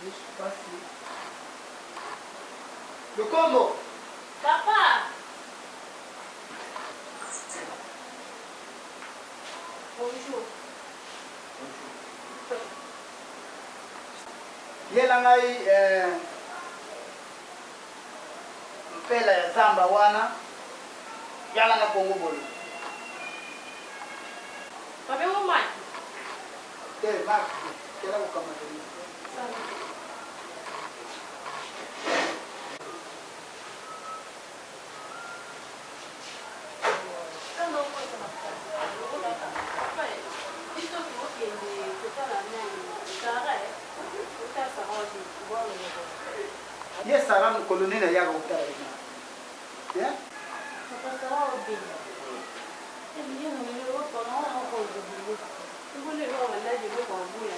Je suis passé. Le combo. Papa. Bonjour. Yelangai mpela ya zamba wana yala na Kongo bolo. Pape mama. Mark, kila ukamata. Yes, Saram colonel ya gota. Ya? Papa Sarah obéi. Et bien on est heureux pendant encore de boulot. Vous voulez voir là je veux qu'on bouille là.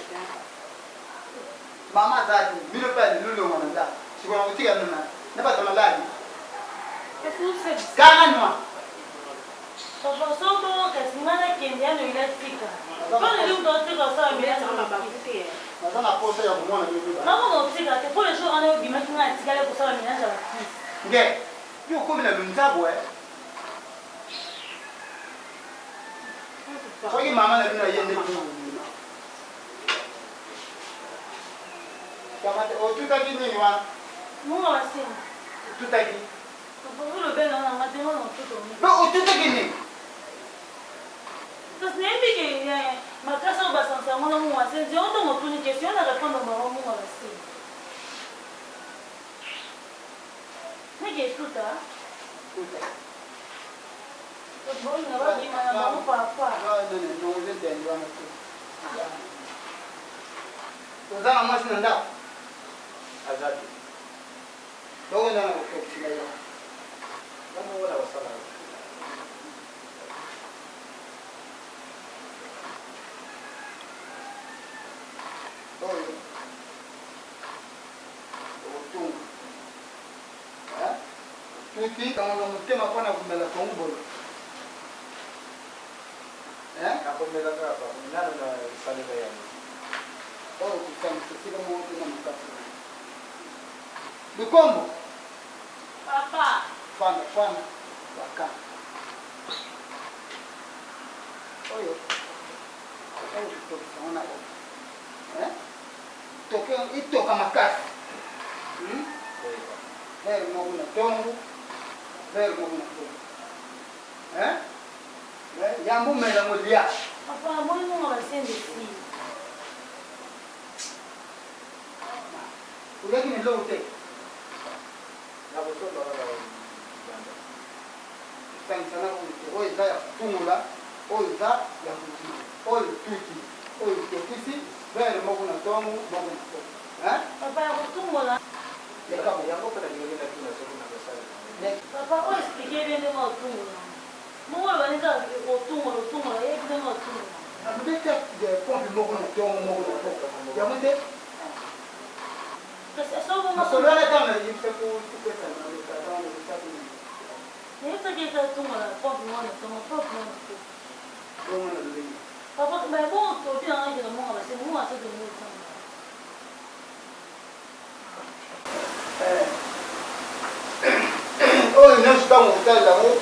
Mama zati, mimi pa ni lulu mwana nda. Sikona kutika nuna. Napa tamaladi. Qu'est-ce que vous faites? Kana nwa. Papa somo kasimana kendiano ilatika. Quand les gens doivent ça mais ça va pas coûter. Nazana posa ya kumwona mimi. Maman otika te pour les jours on est au dimanche on a tika pour ça ménage à la fille. Nge. Yo komi na lunzabo Soki mama na bino yende kuna. Kama otutaki nini wana? Mungu awasema. Tutaki. Papa le bel on a matement dans tout au monde. No otutaki nini? Parce que n'est que ma classe au bassin ça moi mon ancien Dieu on donne une question on répond dans mon Mungu awasema. Mais qu'est-ce que ça? Tutaki. Bon, on va dire maman papa. Non, je t'aime vraiment. Ozana mwasi na ndao. Azati. Dogo ndana kutoka hiyo. Kama wala wasala. Dogo. Otungu. Tuti kama mtema pana kumela Kongo. Nakomela hapa. Nani na salika yangu? Oh, kufanya moto na mkate. Lukombo. Papa. Fana. Waka. Oyo. Oyo tutoka na hapo. Toke itoka makasi. Leo mwangu na tongo. Leo mwangu na tongo. Yambu mela molia. Papa, moi non on va s'en ici. Uleki ni lote. Na bosoto baba. Sana uite. Oyo za ya kutumula, oyo za ya kutumula. Oyo tuti, oyo tokisi, bere mogo na tongo, mogo na tongo. Papa, ya kutumula. Yakapo Yango pata ngine tuna soko na basala. Papa, on expliquer bien de moi kutumula. Moi on va dire kutumula, yeye bien kutumula. Abudeta de pompe mogo na tongo, mogo na tongo. Yamunde Parce que ça on va Masolana kama yimseku kupesa na mtandao ni sababu. Ni ça qui est kutumula, pompe moi na tongo, pompe moi na tongo. Tongo na lulu. Papa, mais bon, tu dis hein, que le monde va c'est moi ça de moi ça. Oh, não está um hotel da rua.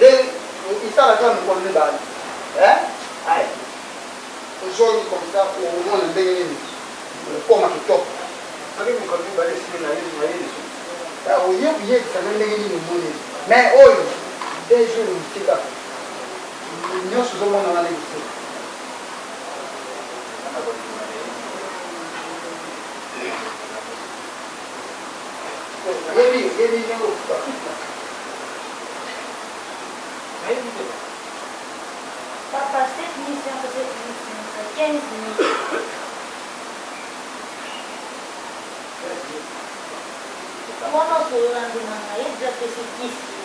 Nem está na cama com liberdade. Ai. O jogo começar com o mundo bem ele. Como que toca. Sabe me convém para esse na ele. O eu também nem ele no mundo. Mas olha, deixa eu ficar. Nós somos uma na igreja. Ele não gosta. Papa, 7 missions, 15 minutes. Moi non solo la dimanda, io già che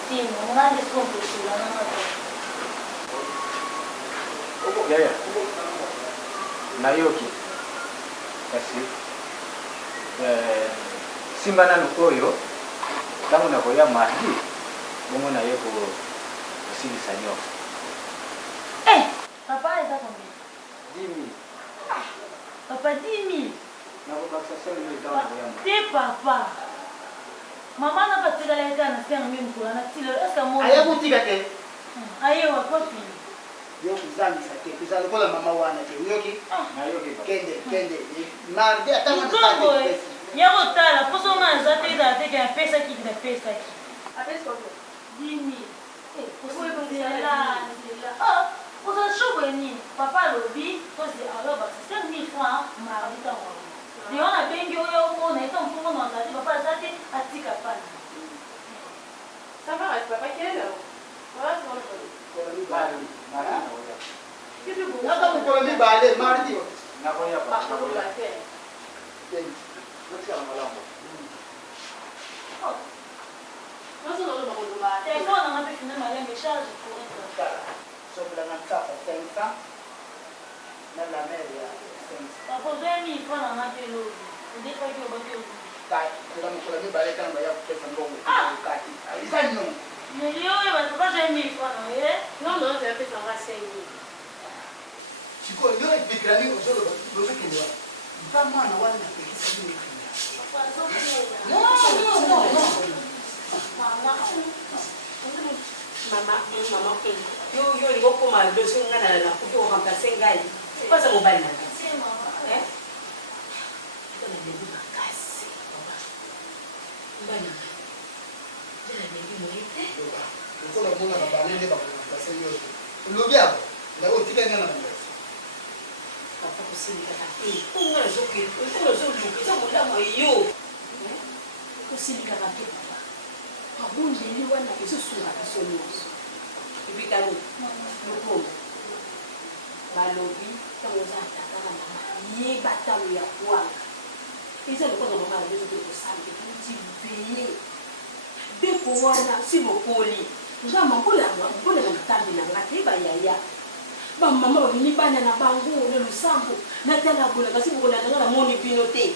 si non ha desconto sulla Yaya. Na yoki. Kasi. Simbana nukoyo. Tangu na koya mahdi. Bongo na yeko usili sanyo. Papa, elle va combien? 10 000. Papa, 10 000. Te papa. Maman n'a pas tiré les gars, n'a même pour la tire. Est-ce que moi. Aïe, vous tirez. Aïe, on va pas Yo kuzami sake kuzali kola mama wana ke uyoki kende mardi atanga na yako tala poso manza te da te ka pesa ki da pesa ki apesa kwa dimi poso la ah poso shoko ni papa lobi poso alors ba 5000 francs mardi ta mo ni ona bengi oyo ko na ito mfungo na nzati papa zati atika pana ça va reste papa qui est là voilà c'est bon Naka mukolo mibale mardi nakoya pa telefone na ngapi fina mali message pour sobre la tapa 500 na la media 500 papa 2000 francs na ngapi lo ndi kwa hiyo bado kai kuna mukolo mibale kama ya pesa ndongo kati alizano nilio wewe papa 2000 francs non non c'est apesa nga 5000 Chiko yo epikirani ozolo lozokelwa mpa mwana wana napekisa bino no mama yo lingo koma dosi ngana na kuto remplacer ngai pas ça mobile na eh tana bebi makasi bana tana bebi moite ukona mwana na banende ba remplacer yo lobia na otika ngana na papa kusindika kati unga zoke unga zoluka za munda moyo kusindika kati papa abunje ni wana esusunga kasonyoso ibikalo luko balobi tango za tata mama ye batalu ya kwanga izo luko mama la bezo de santé kuti beye depo wana simokoli ngama mpola na tambi na ngati ba yaya ba mama ni bana na bango le lusambo na tala bola kasi bola na moni pinote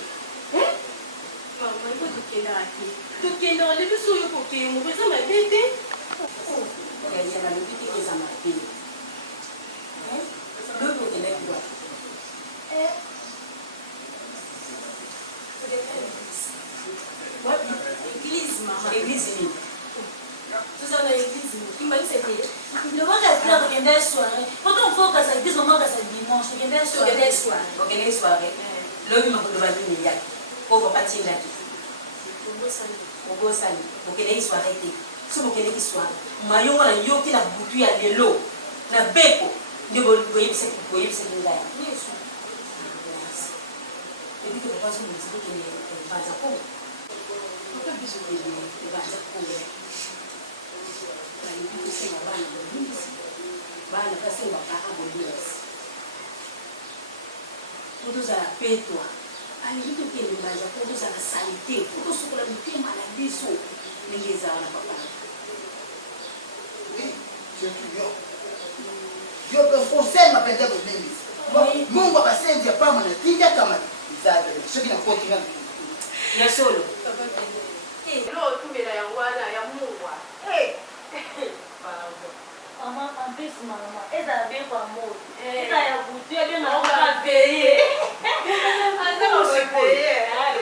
mama iko tukenda le biso yo ko ke mo beza ma bete ya na bete ke za ma bete le ko ke le kwa what église mama église ni Susana église kimali c'était ndio maka kila kugenda soirée pourtant faut que ça dise mama ça dimanche kugenda soirée lobi makolo bani ya ko papa tinda ki ogosani okende soirée te so okende soirée mayo wana yoki na butu ya lelo na beko ndio boyebise ngai yesu ebi ko papa so muziki ke banza ko ko biso ke banza ko bana kasi bakaka bolisi tozala petwa alibito kende banza po tozala salite po tosukola mitema na biso ndenge ezala na papa yo pe fosema pende bolisi Mungu abasenzi apama na tinja kama izale soki na koti ngana ya solo lo tumela ya ngwana ya Mungu Maman, en plus, maman, elle a bien pas mot. Elle a goûté, elle n'a pas payé.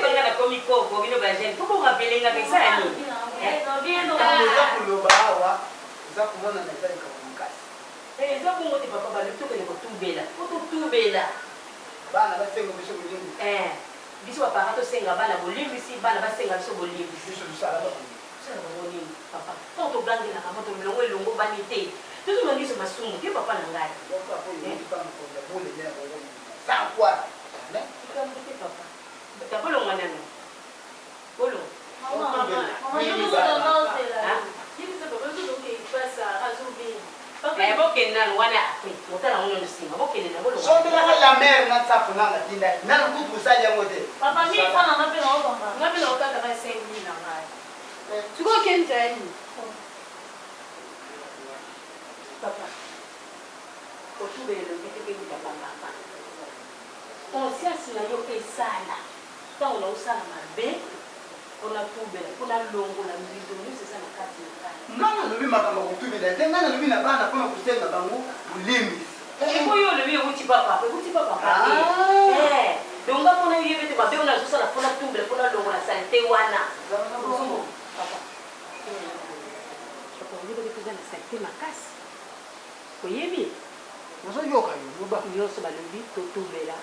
Elle a commis quoi? Pourquoi on rappelle les gars avec ça? Biso papa to senga bana bolimbi si bana basenga biso bolimbi biso bisala ba sala bolimbi papa to gangi na kama to longo banite tuzo mangiso masumu ke papa na ngai papa ko ni papa ko da bole ne ko sa kwa ne ikambe papa tabolo ngwana no bolo Maman, je vous demande là. Je vous demande donc il passe à Azubi. Eh boke nan wana afi motala ngono nsima boke na bolo so bila la mère na tsafu na tinda na kutu sali yango te Papa mi fana na pena o bamba. ngapi na utata ba 5000 na ngai tuko kentani papa otube lo ngeke ke papa conscience na yo ke sala tango na usala mabe ona tubela kuna longo na mbizo ni sasa na kati na kati ngana lobi makambo kutubela te ngana lobi na bana pona kusenga bango bulimbi eko yo lobi uti papa Ah. donc nga mona yebe te babe ona zosa la pona tumble pona longo la santé wana papa papa yebe te za na santé makasi oyebi nazo yoka yo ba nyonso balobi totumbela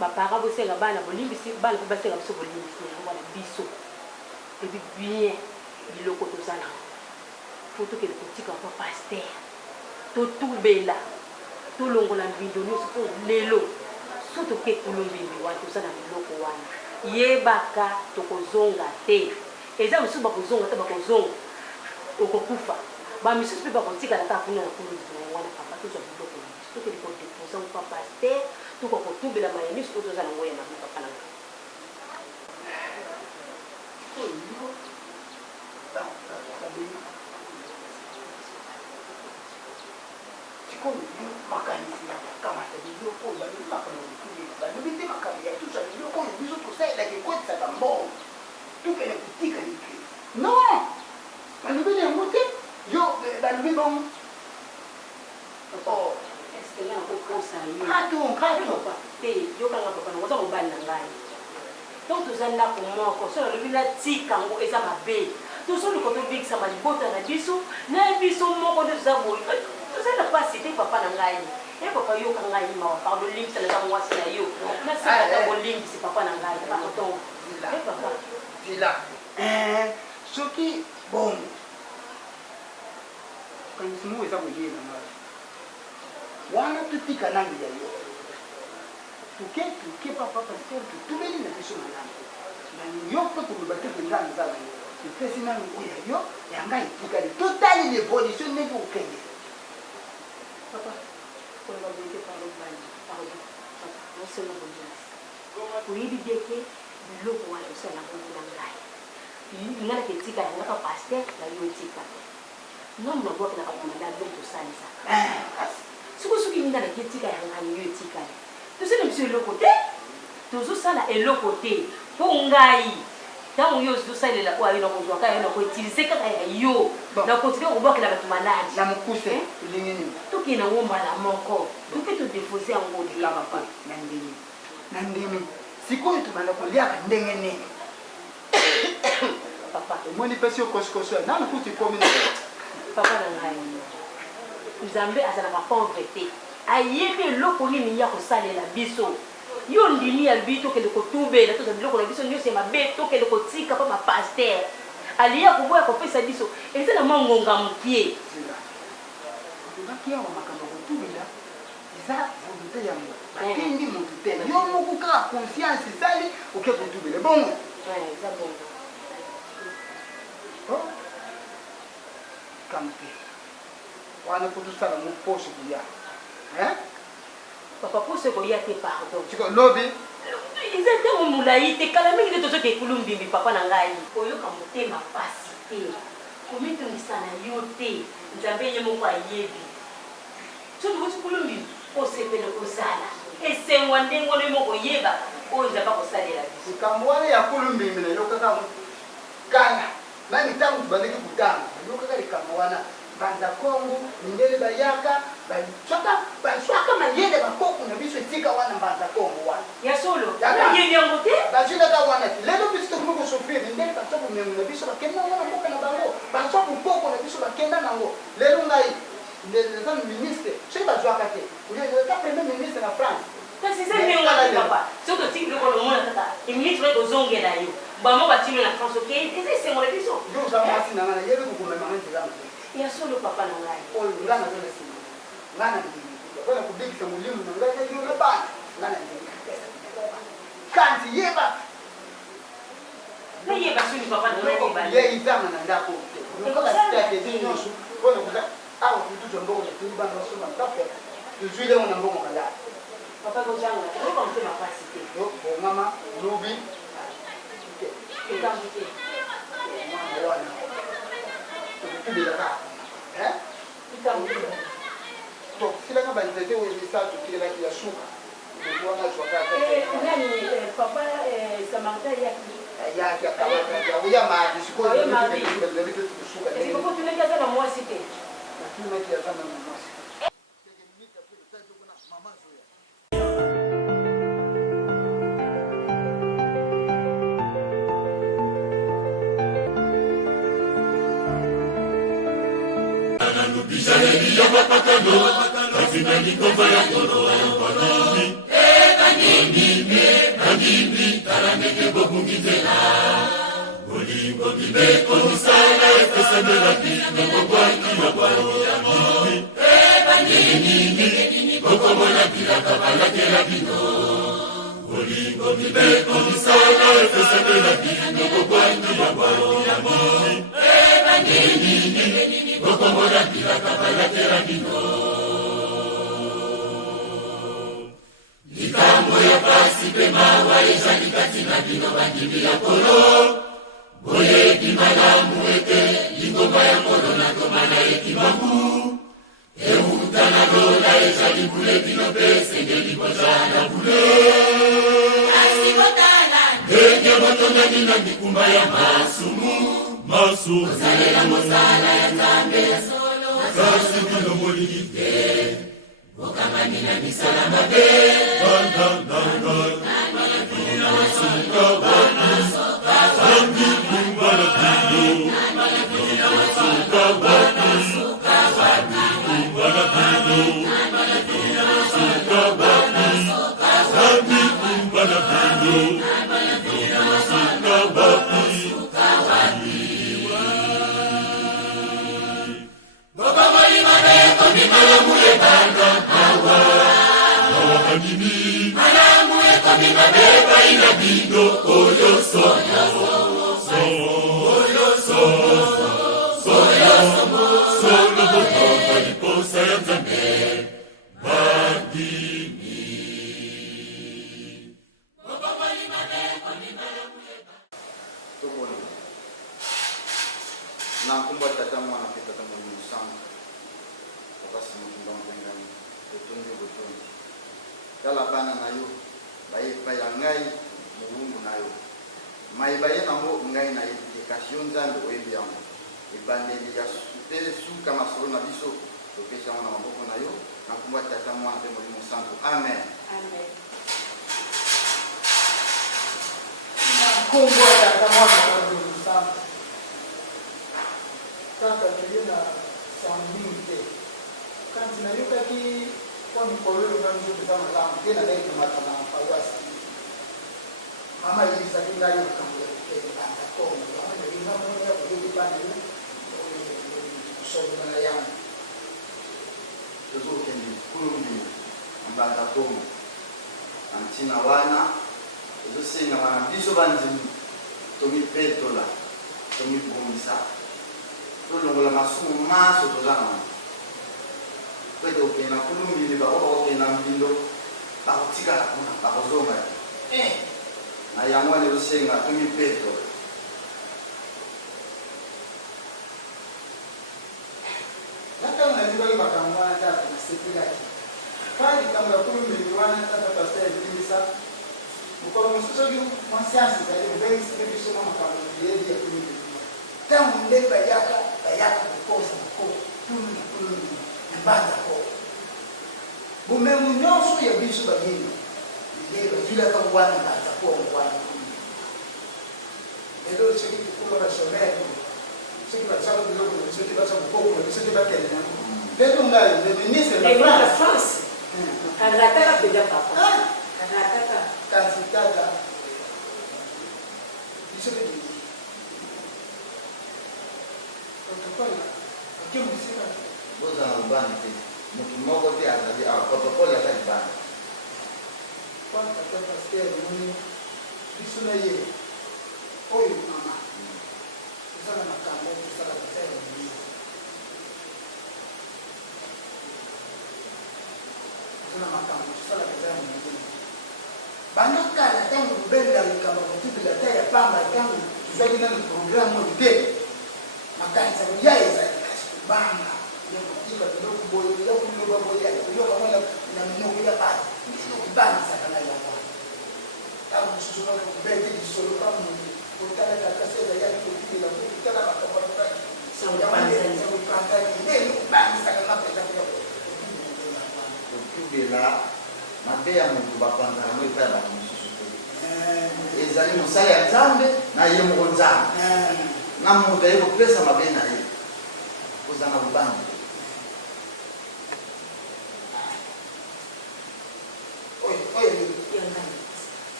bapara bosenga bana bolimbisi bana mpe basenga biso bolimbisi yango wana biso ebi bien biloko toza nango po tokende kotika mpa paster totumbela tolongola mbindo nyonso mpo lelo so toke kulumbimbi wana toza na biloko wana yebaka tokozonga te eza mosusu bakozonga te bakozonga okokufa bamisusu mpe bakotikala ta kuna na kulumbimbi wana papa tozwa biloko na biso tokende kodeposa mpa paster tuko kotumbela mayemiso oyo toza nango ya mabi papa na ngai yokanga papa nango oza mobali na ngai donc toza ndako moko so nalobi natika ngo eza mabe tozoliko tobikisama libota na biso na biso moko nde toza boyi toza na pasi te papa na ngai e papa yoka ngai mawa pardo limbisa naza mwasi na yo nasikata bolimbisi papa na ngai pardon e papa zila soki bon kanyisimu eza koyeba ngai wana totika nangi ya yo tuke papa pasteur tutubeli na biso malamu nani yo mpe koloba te mpenza nzala yo topesi nani oya yo yanga etikali totali l'évolution ndenge okende papa koloba boyeke parlo bani pardon papa nasona bolimbisi oyebi deke biloko wana osala bongo na ngai nga nake etika yanga pa pasteur na yo etika ngamu na bwakelaka komanda biloko tosalisaka soki mingi nake etika yanga yo etikali tosala biso eloko te tozosala eloko te mpo ngai ntango yo tosalela oyo na kozwaka yo na koutilize kaka ya yo na kontine kobwakela bato maladi na mokuse elingi nini tokende yango mbala moko toke todefose yango papa na ndimi sikoyo tobanda koliaka ndenge nini papa omoni mpesi yo kosikoso ya nana kuti komi na papa na ngai nzambe azalaka pauvre te ayebi eloko nini ya kosalela biso yo ndimi alobi tokende kotubela toza biloko na biso nyonso ya mabe tokende kotika mpa bapaster aliya koboya kopesa biso eza na mwa ngonga mokie olobaki awa makambo kotubela eza volonté yango batendi motu te yo moko kaka conscience esali oke kotubela bongo eza bongo kampe wana po tosala moposo koya papa poso koya te pardon siko lobi eza ntango molai te kala mingi te tozoka ekulu mbimbi papa na ngai oyoka motema pasi te komitungisa na yo te nzambe ye moko ayebi soki koti kulu mbimbi osepele kozala esengwa ndenge wana ye moko yeba oyo nzambe akosalela biso likambo wana ya kulu mbimbi nayokaka kala nani ntango tubandeki kutanga nayokaka likambo wana banza kongo mindele bayaka baswaka mayele bakoko na biso etika wana mbanza kongo wana ya solo yebi yango te bazwilaka wana ti lelo biso tokomi kosofrir mindele baswa bomengo na biso bakenda nango na mboka na bango baswa bokoko na biso bakenda nango lelo ngai eza ministre soki bazwaka te eza premier ministre na france kasi eza ndenge wana papa soki otiki biloko lomona kaka eministre kozongela yo bango batino na france oke eza esengola biso nde oza mwasi na ngai nayebi kokomemanga nzela ya solo papa na ngai oyo nga nazona nsima nga na ndimi mpona kobikisa molimo na ngai nayo na bana nga na ndimi kanti yeba nayeba soni papa na ngai ye izanga na ndako te okaka stratégie nyonso mpona koza awa tutuzwa mbongo na tuli bana basoma tape tozwile ngo na mbongo kala papa kozanga oyoka motema pasi te bongama lobi ekambi te mwana wana tokutubelaka ekambi te tosilaka banzete oyo misala totilelaki ya suka wana zwakaka nani papa samaritain yaki yaki akamaka ya mardi sikoyo suka esikokotulaki aza na mwasi te natunaki aza na mwasi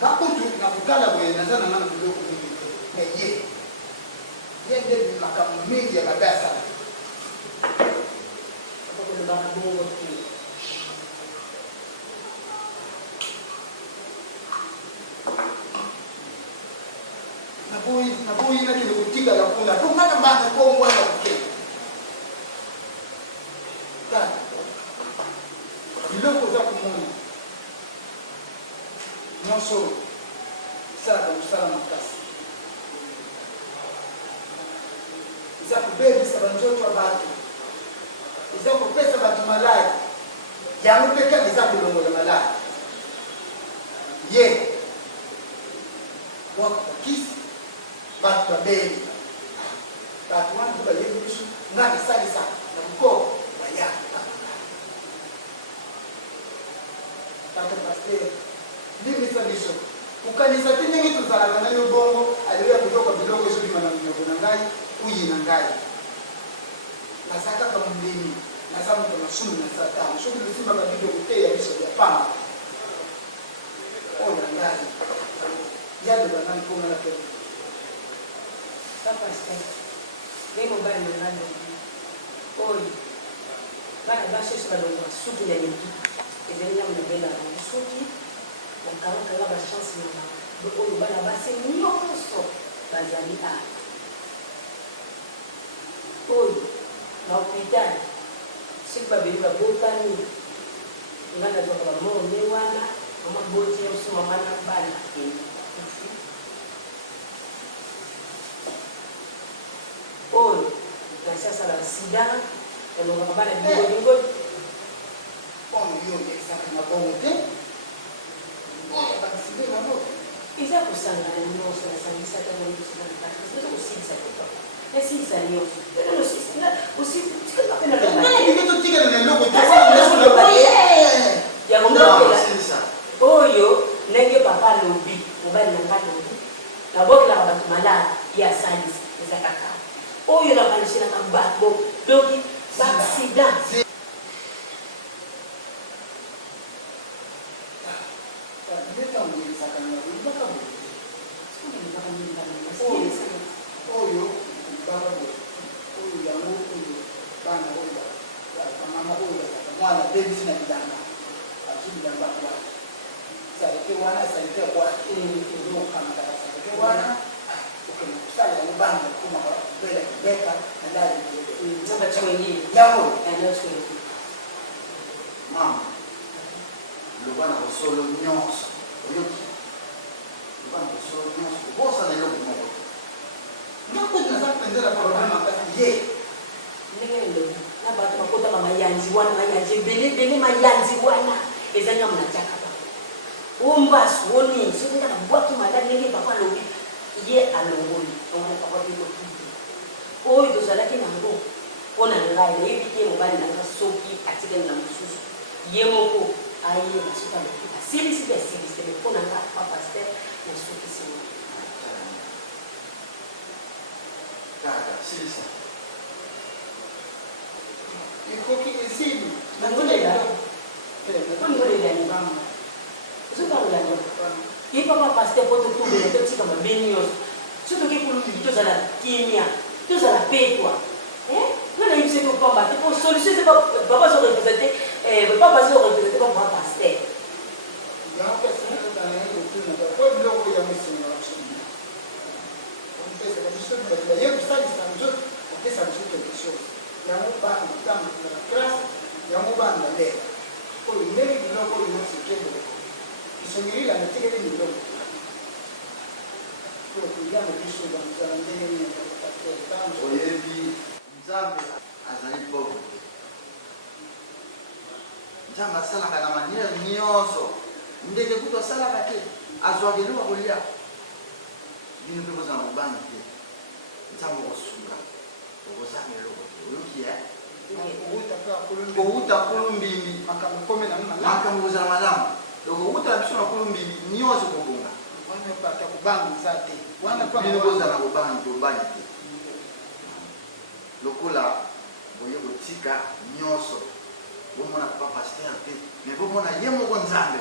Bakutu na kukala boye nazana nana kidogo mingi na ye ndio makambo mingi ya mabaya sana Hapo kuna baba bongo tu. Nabuyi na kile kutiga la kuna kumana mbanga kwa mwana kuke kana biloko za kumona noso sasa usala makasi za kubebisa banjoto wa batu za kupesa batu malaya ya mpeka ni za kulongola malaya ye wako kisi batu babeli batu wangu ba yebu bisu ngani sali sana na mko waya tata pastor mimi salisho ukanisa tinyengi tuzala na bongo aliweza kutoka bilongo sio mana mnyo ngai uyi na ngai na saka kama mlimi na sababu kuna sumu na satani shughuli zima za video kutea biso ya panga ona ngai yale bana kuna na pesa Sasa ndio mbaya na nani. Oi. Bana basi sasa ndo masuki ya nyingi. Ezenya mnabela na suki. Mkaanga laba chance na oi bana basi nyoso bazali a. Oi. Na hospitali. Sipa bila botani. Ngana ndo kwa mama mewana, mama boti ya msuma mana bana. Oi, na sasa la sida, ndio mabana bingo. Ono hiyo ni sasa na bongo. Ono basi ndio no. Iza kusanga ndio sana sana kama ndio sana kama usisa kwa. Sisa ndio. Ndio sisa. Usika kapenda ndio. Ndio kitu tika na loko ya ngombe sisa. Oyo nenge papa lobi, mobali na papa lobi. Na boki la bantu malala ya sadis za kaka. Oyo na balishina kababo doki accident Mama, lo van a solo ños, lo van a solo ños, vos a lo como. No puedes aprender a programa ye. nengelo na batho makota ba mayanzi wana mayanzi bele mayanzi wana ezanga mnataka ba. Umbas woni sotinga na bwaki mala nenge papa lobi ye alongoni ona papa biko kitu. Oyo dozalaki na ngo ona ngai na yibike mobali na soki atika na mususu. Yemoko aye masuka lokita sili telefona nga papa pasteur na soki sima Kaka sisi ikoki esini na ngolela ngolela ni mama zuka ngolela ye papa pasteur poto tubele to tika mabeni yo suto ke kulu to zala kimia to zala petwa non il sait pas combattre pour solution c'est pas papa se représenter papa se représenter comme papa pasteur ya pesa na tana hiyo tuna kwa blogo ya msingi na chini on pesa na msingi na yeye kusali sana ndio pesa ndio quelque chose ya muba kama na class ya muba na leo kwa hiyo mimi blogo ni msikendo kisongirila na tiketi ni blogo kwa hiyo ya mkisho za mzalendo ni kwa hivi Nzambe azali bobo. Nzambe asalaka na manière nyonso. Ndeke kuto asalaka te. Azwageliwa kolia. Bino mpe kozala mobanga te. Nzambe okosunga. Okozanga eloko te. Oyoki kouta kulumbimbi. Makambo kozala malamu. Okouta na biso na kulumbimbi nyonso kobonga. Wana pata kubanga nzate. Bino kozala kobanga tobanya te. Lokola boye botika nyonso bomona papa pasteur te mais bomona ye moko nzambe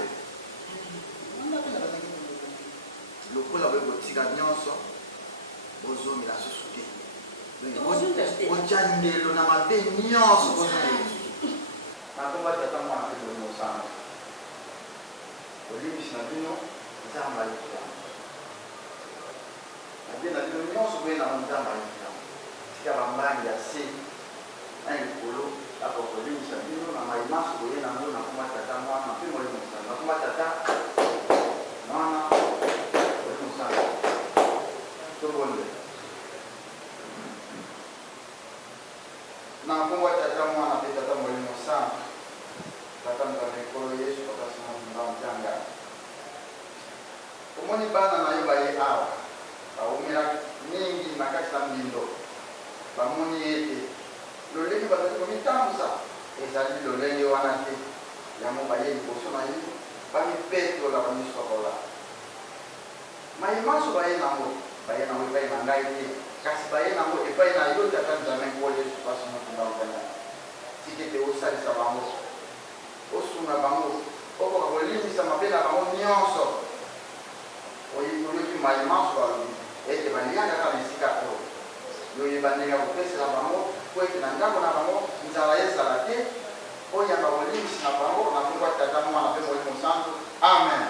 lokola bokotika nyonso bozongela susu te otya ndelo na mabe nyonso bozongela susu nakomba tata mwana mpe bolingo osanga olimbisi na bino nzambe ayokutama nabe na bino nyonso boyenamo nzambe ayokutama tika bambangi ya se na likolo akokolimbisa bino na maimaso boyenango nakomba tata mwana mpe molingo osanga nakomba tata mwana molingo osanga tobonde na komba tata mwana mpe tata molingo osanga tata mokana ekolo yesu bakasina munda ntanga omoni bana na yo baye awa baumela mingi na kati na mbindo bamoni ete lolenge bazali komitambusa ezali lolenge wana te yango baye liboso na ye bamipetola bamisokola mayimaso baye nango epai na ngai te kasi baye nango epai na yo tata nzambe nkolo yesu pasi mokunda ntanga tikete osalisa bango osunga bango okoka kolimisa mabe na bango nyonso oyoloki mayimaso alobi ete balianga kaka esika oyo yoyeba ndenge ya kopesela bango po ete na ndako na bango nzala ezala te oyamba kolimisi na bango na kombo tata mwana mpe molimo santu amen.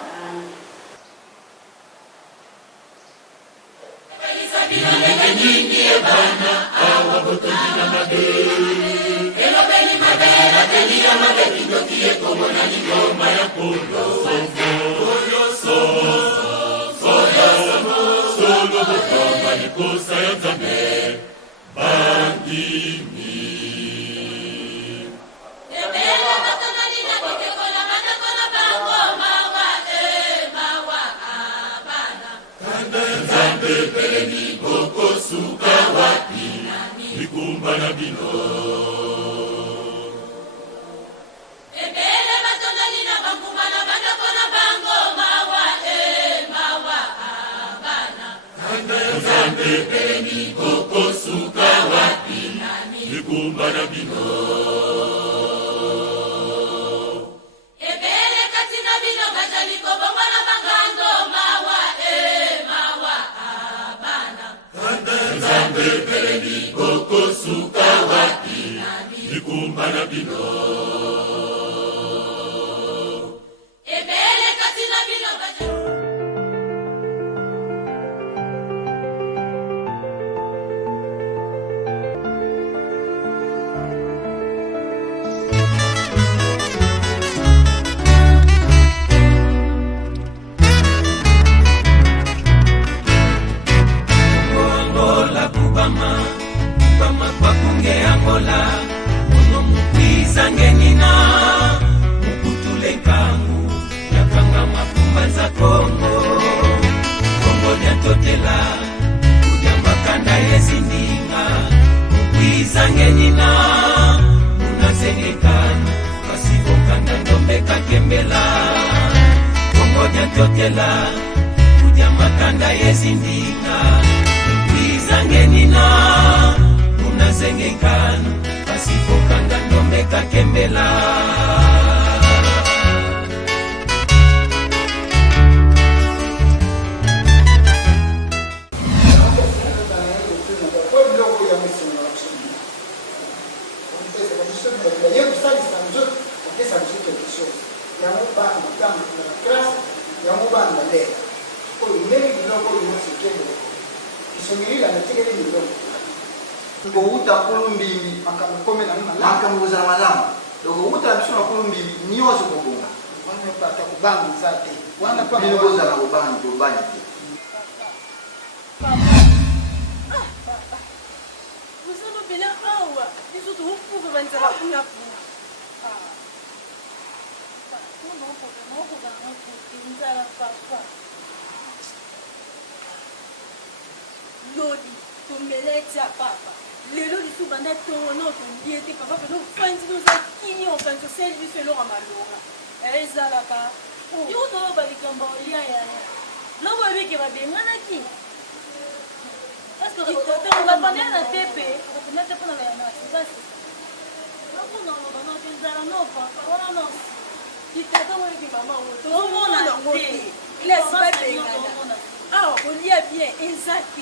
Ah, on y a bien, exact.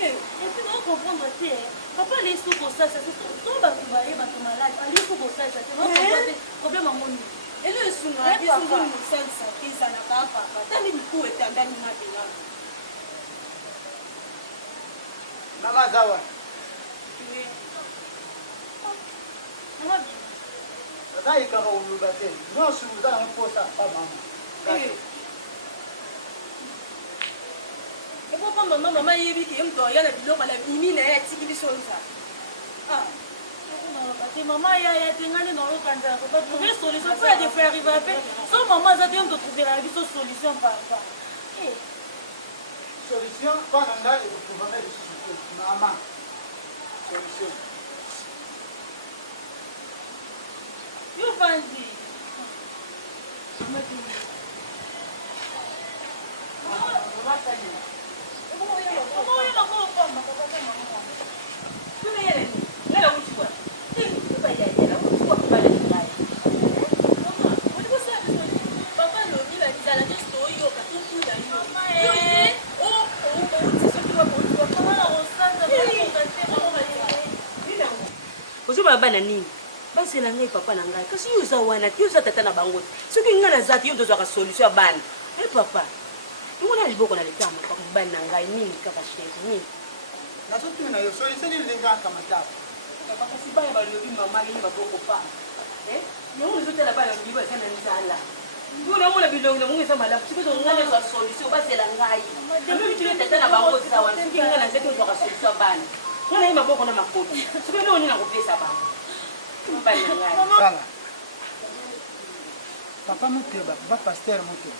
Et puis, on comprend que papa, les sous pour ça, c'est tout va tout malade. Les sous pour ça, c'est problème à mon niveau. Et le souverain, ils sont venus nous faire ça, ça n'a pas papa. T'as mis le coup et t'as mis maintenant. Maman Zawa. Maman, Sasa ikawa ulubate. Nyo suza nkosa pa mama. Et pourquoi maman yebi ki mto yana biloko la bimi na ya tiki biso nza. Ah. maman ya tingani na okanda ko ba trouver solution pour de faire arriver après. So maman za dem de trouver la solution papa. Solution kwa nanga e kuvamela solution. Mama. Solution. You fancy. Bana nini basi la ngai papa na ngai kasi yuza wana yuza tata na bango soki ngana zati yo tozwa ka solution bana papa ngona liboko na litama kwa bana ngai nini kaka shezi nini na soki na yo solution ni linga kama tapo papa si baya balobi mama ni maboko pa yo ngo zotela bana bibo sana nzala ngona mona bilongo na mungu samba la siko ngana za solution basi la ngai ndio bitu tata na bango sawa soki ngana zati tozwa ka solution bana ngona ni maboko na makoti siko ndio ni na kupesa bana Kala. Papa muteba, papa pasteur muteba.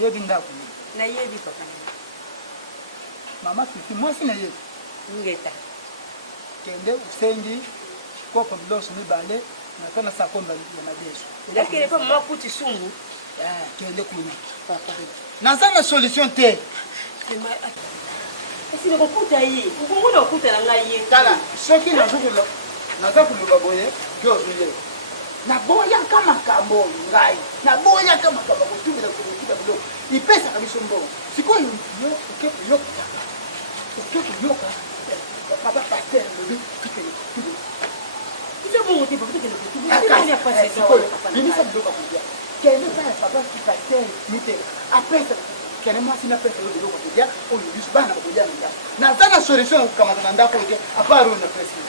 Yebi ndako. Na yebi papa. Mama fifi mwasi na yebi. Ngeta. Kende usendi kopo biloso mibale na kana sakomba ya madeso. Lakini pa mama kuti sungu. Kende kuna. Papa. Na sana solution te. Esi ko kuta yi. Ukungona ukuta na ngai. Kala, soki na zukulo. Naza kuluba boye yo bile na boya kama kambo ngai na boya kama kama kutubila kurukia bilo ipesa kabisa mbo siko yo yo papa pasteur lobi kipele ito mo tipo kito kito ni apasa siko mimi sa bilo kuja kene papa pasteur mite apesa kene mwasi na pesa bilo kuja o yo bana kuja na sana solution kama ndako ile aparo na pesa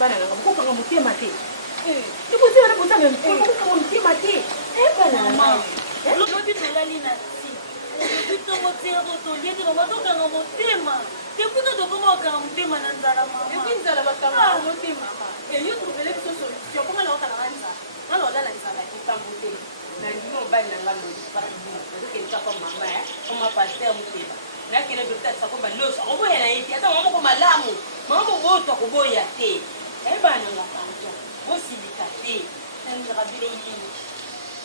bana nga mukoko nga mutema te ndikuziwa na kutanga mukoko mutema te bana mama lobi tolali na si lobi tongo tera totolie te mama tokanga motema tekuta tokomokanga motema na nzala mama epi nzala bakanga motema yo trouvele biso solution koma na okanga nzala nalo olala nzala etambo te na ndino bani na nga lodi parabina ezokendika kwa mama koma pasteur motema nakende dokta sakomba loso akoboya na ye te ata mama moko malamu mama moboto akoboya te bana nga kanja bosilika te nzaka bile yini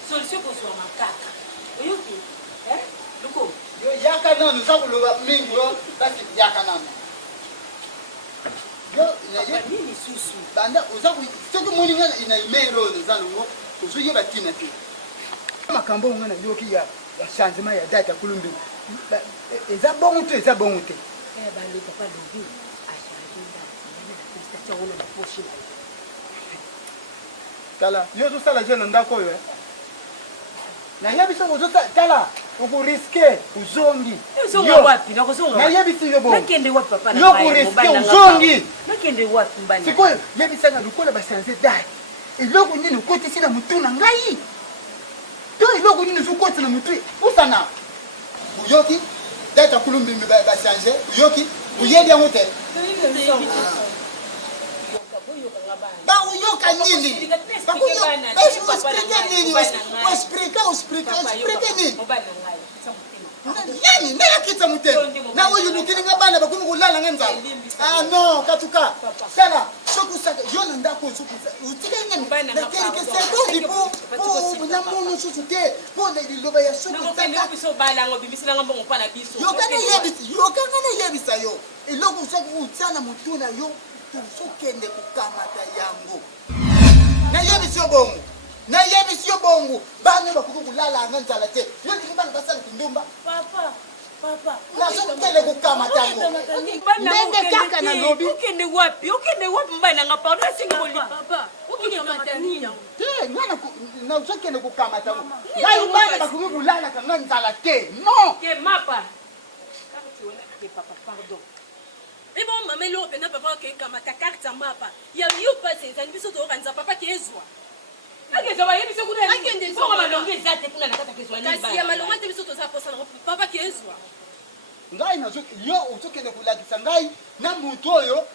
solution kozwa makaka oyoki luko yo yaka nanu zakuloba mingi yo basi yaka nanu yo nini susu banda uzaku soki moninga ina imero zanu uzu yoba tina te makambo ngana yoki ya changement ya date kulumbi eza bongo te bale papa lobi Tala, yo to sala jeno ndako yo. Na yebi so zo tala, uko riske uzongi. Yo wapi? Na kuzonga. Na yebi si yo bo. Nakende wapi papa na yo ko riske uzongi. Nakende wapi mbani? Siko yebi sanga lukola basanze dai. Iloko nini ukoti sina mutu na ngai. To iloko nini ukoti na mutu. Usana. Uyoki, data kulumbi basanze, uyoki, uyebi amote. Ba uyoka nini? Ba uyoka nini? Usprika nini? Yani, nela kita mutema. Na uyu nukininga bana bakumu kulala ngenza. Ah no, katuka. Sala, shoku saka yona ndako shoku. Utika ngani? Na kelike sekondi po na munu susute. Po na liloba ya shoku saka. Nakokende biso bala ngo bimisila ngambo ngopana biso. Yo kana yebisa yo. Iloko shoku utsana mutuna yo. tokende kukamata yango nayebi sio bongo bana bakuku kulala nga nzala te yo ndiki bana basala kindumba Papa. nazokende kukamata yango ndenge kaka na lobi Ukende wapi mbana nga pardon singi boli papa. Ukende matani yango. te ngana nazokende kukamata yango ngai bana bakuku kulala nga nzala te non Ke mapa. Quand tu es papa pardon. Et bon, maman, l'eau, pena papa, qui est comme ta carte à mapa. Il y a eu pas ces amis, surtout au papa qui est joie. Kasi ya malonga te biso toza posa na papa qui est joie. ngai nazo yo uzokende kulakisa ngai na muntu oyo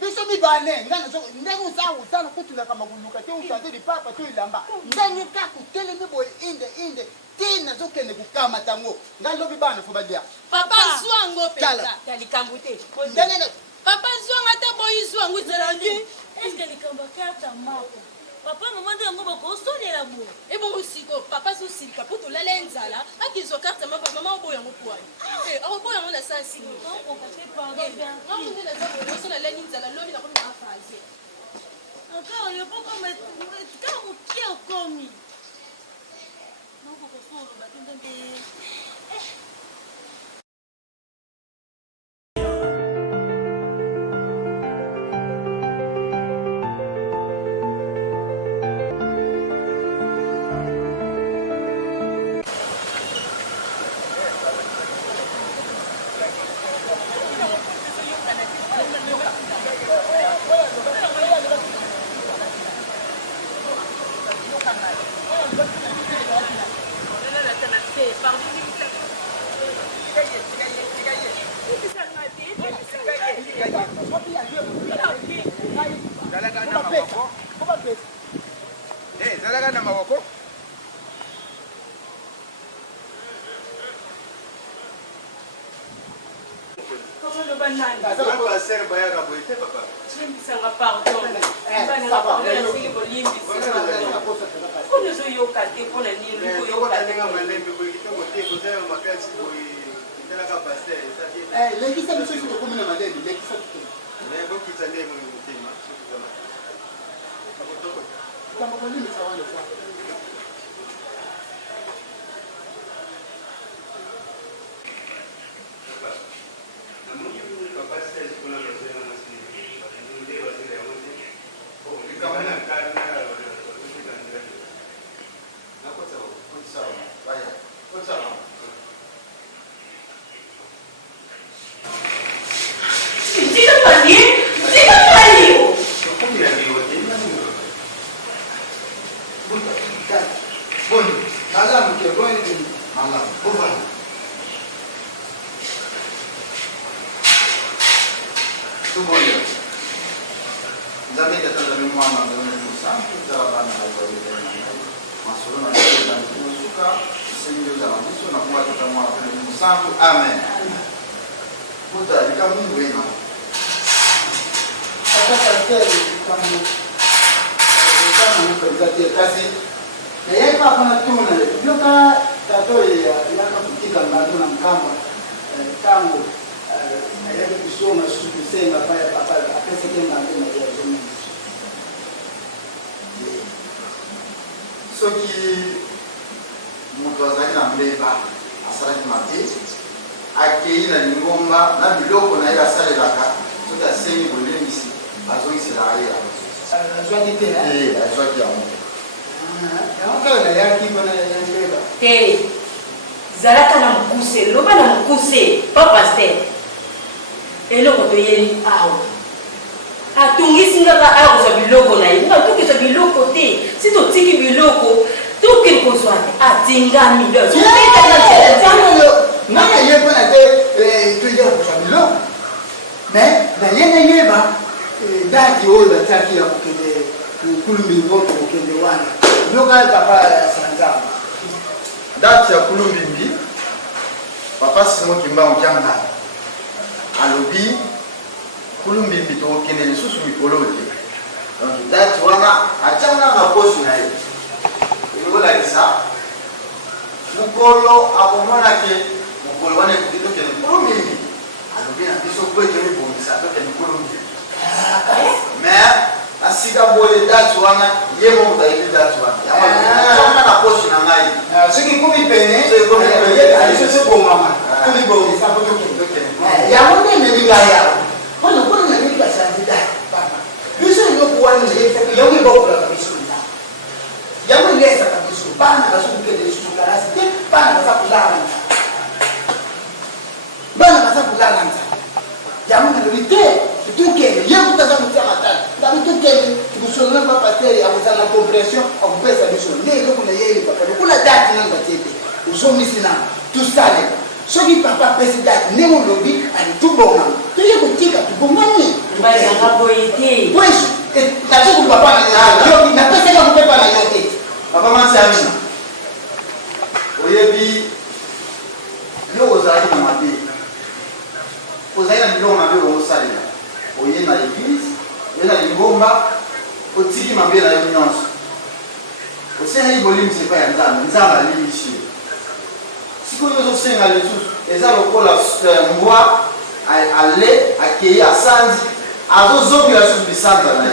biso mibane ngai nazo ndenge usana kutula kama kuluka te usante di papa to ilamba ndenge kaku telemi boy inde tina zokende kukama tango ngai lobi bana fo badia Papa zwango pesa. Kalikambute. ndenge Papa zwanga te boy zwango zelandi. Est-ce que les cambacards t'en marquent? Papa, maman, dit encore beaucoup sonner la boue. Et bon aussi, papa sous silka pour tout la lenzala. A qui zo carte ma maman boy en poil. Eh, on boy en la sensi. On va faire parler bien. Non, on est là, on a la lenzala, l'homme la première phase. Encore, il n'y a pas comme quand on tient au commis. Non, on va faire le bâton de... Zalaga na mawoko. Papa serba ya kaboite papa. Sanga pardon. Bana pardon singi boli mbi. Kono zo yoka te pona ni Yo yoka kwa te. tenga malembe kwa kitongo te kuzaya makasi kwa kitela ka pastel ça lekisa biso siko kumi na madeni lekisa kitu mais bon qui s'allait mon mutima kama kwa nini sawa ndio sawa Amen. Buddha, you come in way now. Kasi yeye hapa na tuna nyoka tato ya kutika mbadu na mkamba tangu yeye kusoma kusema pale papa akase tena ndio ya zoni Soki mutu azali na mbeba asalaki mabe akei na lingomba na biloko na ye asalelaka soki asengi bolembisi azongiselaka ye azwaki te azwaki yango na yaki bona ya mbeba Te. Zalaka na mukuse, loba na mukuse, pas pasteur. Eloko to yeli awo. Atungisi ngaka awo za biloko na ye. Nga tuki za biloko te. Si to tiki biloko, tuki kozwate atingami lo. nana ye bona te to ya kwa bilo mais na yene yeba dati oyo bataki ya kukende kulumbi ngoto kukende wana nyoka papa sanza date ya kulumbimbi papa simo kimba okianga alobi kulumbimbi tokende lisusu mikolo te donc date wana atianga na posi na ye ekolakisa mukolo akomonake mukolo wana ekoki tokende kulumbimbi alobi na biso po ete mibongisa tokende kulumbimbi Mais asika boye date wana ye mo mutayibi date wana. Yamana na poche na ngai. Ce qui comme peine, c'est comme c'est bon maman. Comme bon, ça peut tout. Ya wonde ne ngaya. Kono na ni ba sandida. Papa. Biso yo kuwani je ya wi ba kula kabisa. Ya wi lesa kabisa. Bana basuke de su karasi. Bana basakula. Bana basakula. Jamu na vite. Tukele, yeye kutazama matatu. Ndamu tukele, tukusoma papa tele akuzana compression, akupesa biso. Leo kuna yeye papa. Kuna date nanga tete. Usomi sina. Tusale. Soki papa pesa date nemo lobi ali tubonga. Tuye kutika tubongani. Mbaya ngaboyete. Wesh, na choko papa na yo na pesa ya kupepa na yote. Papa Mansiamina. Oyebi yo ozali na mabe. Ozali na biloko mabe osalela. Oye na l'église, oye na lingomba, otiki mabe na yo nyonso. Osenga ibolimi sepa ya nzambe, nzambe alimisi yo. Sikoyo ozosenga lisusu, eza lokola mbwa ale akei asanzi azozongela lisusu bisanda na ye.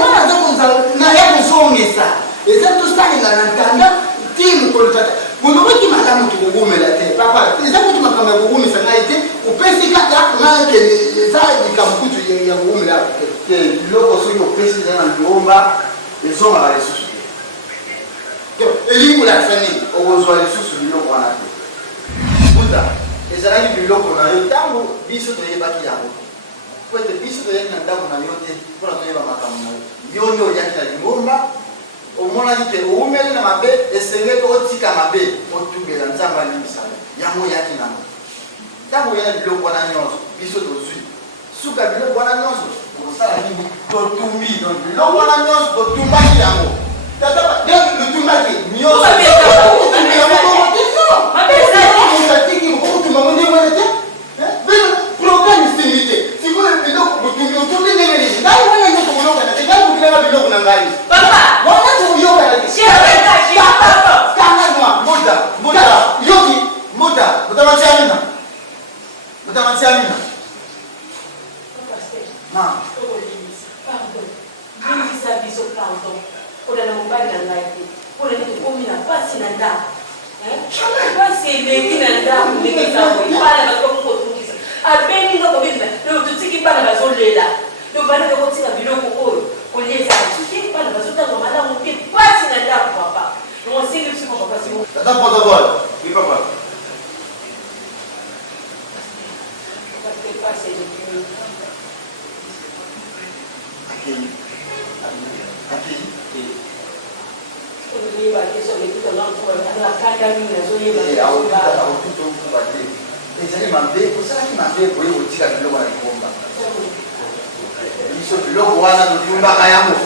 Wana azokonza na ya kuzongesa. Eza tosalela na ntanda timu kolitata. Munoki malamu tukugumela te. Papa, eza kuti makama kugumisa ngai te. Upesi kaka na ke eza ikamkutu ya kugumela ke biloko soki opesi eza na lingomba ezongaka lisusu te. Elimu la fani okozwa lisusu biloko wana te. Buta ezalaki biloko na yo ntango biso toyebaki yango. Po ete biso toyaki na ndako na yo te mpona toyeba makambo na yo. Yo nde oyaki na lingomba omonaki ke oumeli na mabe esengeki otika mabe otungela nzambe alimisa yango oyaki nango. Ntango oya na biloko wana nyonso biso tozwi suka biloko wana nyonso okosala nini totumbi biloko wana nyonso totumbaki yango. Tata lutumbaki nyonso biloko wana totumbaka yango